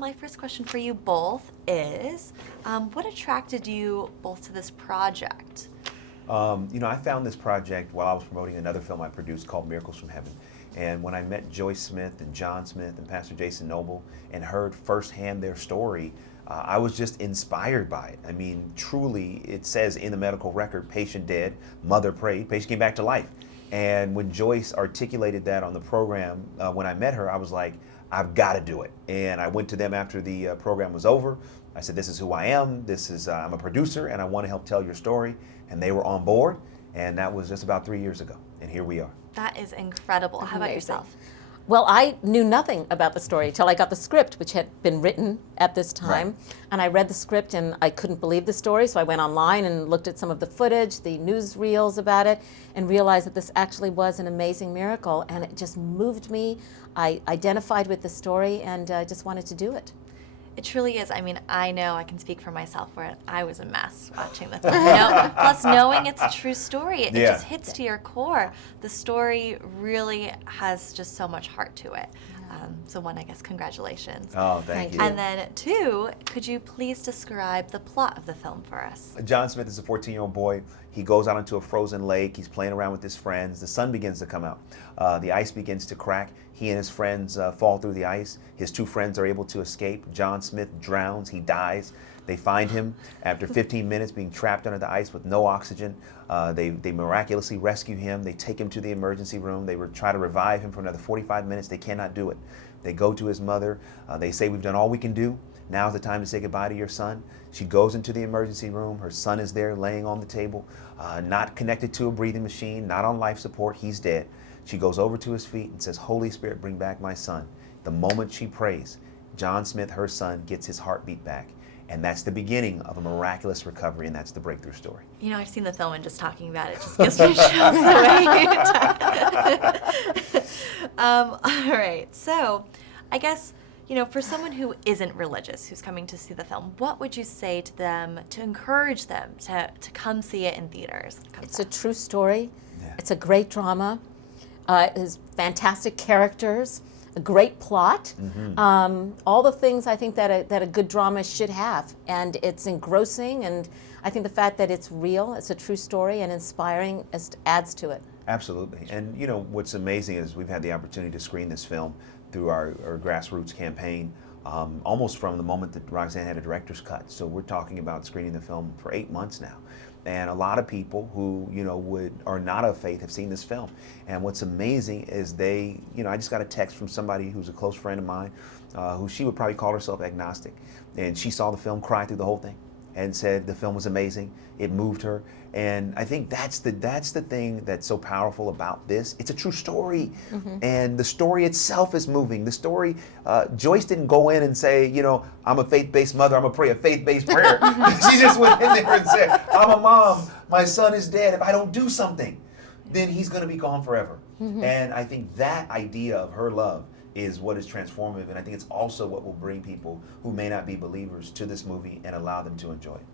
My first question for you both is, what attracted you both to this project? I found this project while I was promoting another film I produced called Miracles from Heaven. And when I met Joyce Smith and John Smith and Pastor Jason Noble and heard firsthand their story, I was just inspired by it. I mean, truly, it says in the medical record, patient dead, mother prayed, patient came back to life. And when Joyce articulated that on the program, when I met her, I was like, I've got to do it. And I went to them after the program was over. I said, this is who I am. I'm a producer and I want to help tell your story. And they were on board. And that was just about 3 years ago. And here we are. That is incredible. How about yourself? Well, I knew nothing about the story till I got the script, which had been written at this time. Right. And I read the script and I couldn't believe the story, so I went online and looked at some of the footage, the newsreels about it, and realized that this actually was an amazing miracle, and it just moved me. I identified with the story and I just wanted to do it. It truly is. I mean, I know I can speak for myself where I was a mess watching this. Plus, knowing it's a true story, it just hits to your core. The story really has just so much heart to it. So one, I guess, congratulations. Oh, thank you. And then two, could you please describe the plot of the film for us? John Smith is a 14-year-old boy. He goes out into a frozen lake. He's playing around with his friends. The sun begins to come out. The ice begins to crack. He and his friends fall through the ice. His two friends are able to escape. John Smith drowns. He dies. They find him after 15 minutes being trapped under the ice with no oxygen. They miraculously rescue him. They take him to the emergency room. They try to revive him for another 45 minutes. They cannot do it. They go to his mother. They say, we've done all we can do. Now's the time to say goodbye to your son. She goes into the emergency room. Her son is there laying on the table, not connected to a breathing machine, not on life support. He's dead. She goes over to his feet and says, Holy Spirit, bring back my son. The moment she prays, John Smith, her son, gets his heartbeat back. And that's the beginning of a miraculous recovery, and that's the breakthrough story. You know, I've seen the film and just talking about it just gives me chills the way all right, so I guess, for someone who isn't religious, who's coming to see the film, what would you say to them to encourage them to come see it in theaters? It's a true story. Yeah. It's a great drama. It has fantastic characters, a great plot, all the things I think that a good drama should have. And it's engrossing, and I think the fact that it's real, it's a true story, and inspiring adds to it. Absolutely. And what's amazing is we've had the opportunity to screen this film through our grassroots campaign almost from the moment that Roxann had a director's cut. So we're talking about screening the film for 8 months now. And a lot of people who, are not of faith have seen this film. And what's amazing is I just got a text from somebody who's a close friend of mine, who she would probably call herself agnostic. And she saw the film, cried through the whole thing, and said the film was amazing. It moved her. And I think that's the thing that's so powerful about this. It's a true story. And the story itself is moving. The story, Joyce didn't go in and say, I'm a faith-based mother, I'm going to pray a faith-based prayer. She just went in there and said, I'm a mom, my son is dead. If I don't do something, then he's going to be gone forever. And I think that idea of her love is what is transformative. And I think it's also what will bring people who may not be believers to this movie and allow them to enjoy it.